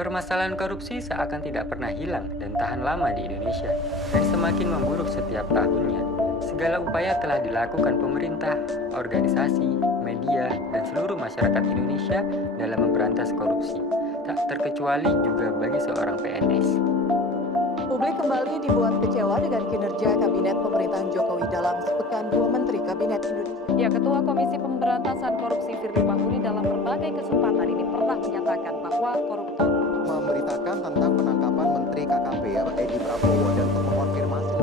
Permasalahan korupsi seakan tidak pernah hilang dan tahan lama di Indonesia, dan semakin memburuk setiap tahunnya. Segala upaya telah dilakukan pemerintah, organisasi, media, dan seluruh masyarakat Indonesia dalam memberantas korupsi, tak terkecuali juga bagi seorang PNS. Publik kembali dibuat kecewa dengan kinerja Kabinet Pemerintahan Jokowi dalam sepekan dua Menteri Kabinet Indonesia. Ya, Ketua Komisi Pemberantasan Korupsi Firly Bahuri dalam berbagai kesempatan ini pernah menyatakan bahwa koruptor memberitakan tentang penangkapan Menteri KKP Edi Prabowo dan untuk mengonfirmasi.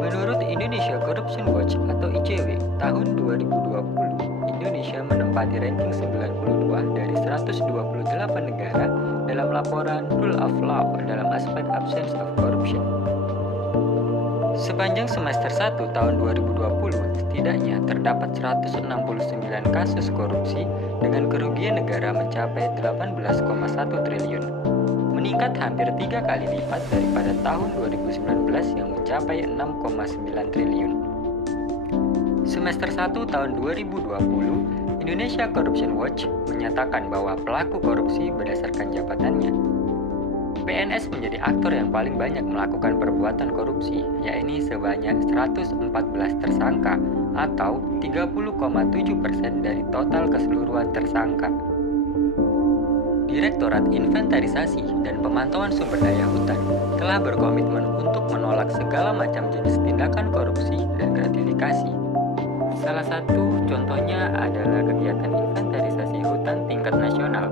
Menurut Indonesia Corruption Watch atau ICW, tahun 2020, Indonesia menempati ranking 92 dari 128 negara dalam laporan Rule of Law dalam aspek absence of corruption. Sepanjang semester 1 tahun 2020, setidaknya terdapat 169 kasus korupsi dengan kerugian negara mencapai 18,1 triliun, meningkat hampir 3 kali lipat daripada tahun 2019 yang mencapai 6,9 triliun. Semester 1 tahun 2020, Indonesia Corruption Watch menyatakan bahwa pelaku korupsi berdasarkan jabatannya. PNS menjadi aktor yang paling banyak melakukan perbuatan korupsi, yakni sebanyak 114 tersangka atau 30,7% dari total keseluruhan tersangka. Direktorat Inventarisasi dan Pemantauan Sumber Daya Hutan telah berkomitmen untuk menolak segala macam jenis tindakan korupsi dan gratifikasi. Salah satu contohnya adalah kegiatan inventarisasi hutan tingkat nasional.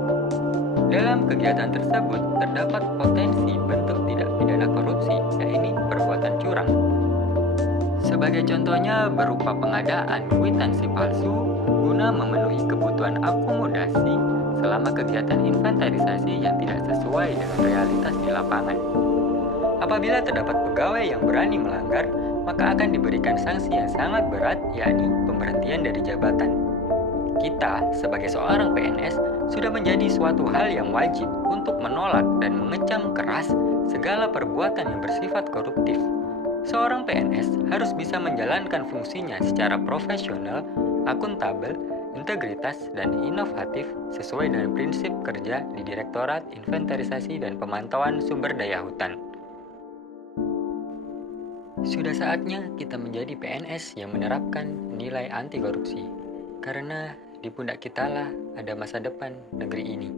Dalam kegiatan tersebut terdapat potensi bentuk tindak pidana korupsi, yaitu perbuatan curang. Sebagai contohnya berupa pengadaan kwitansi palsu guna memenuhi kebutuhan akomodasi selama kegiatan inventarisasi yang tidak sesuai dengan realitas di lapangan. Apabila terdapat pegawai yang berani melanggar, maka akan diberikan sanksi yang sangat berat, yakni pemberhentian dari jabatan. Kita, sebagai seorang PNS, sudah menjadi suatu hal yang wajib untuk menolak dan mengecam keras segala perbuatan yang bersifat koruptif. Seorang PNS harus bisa menjalankan fungsinya secara profesional, akuntabel, integritas, dan inovatif sesuai dengan prinsip kerja di Direktorat Inventarisasi dan Pemantauan Sumber Daya Hutan. Sudah saatnya kita menjadi PNS yang menerapkan nilai anti korupsi, karena di pundak kitalah ada masa depan negeri ini.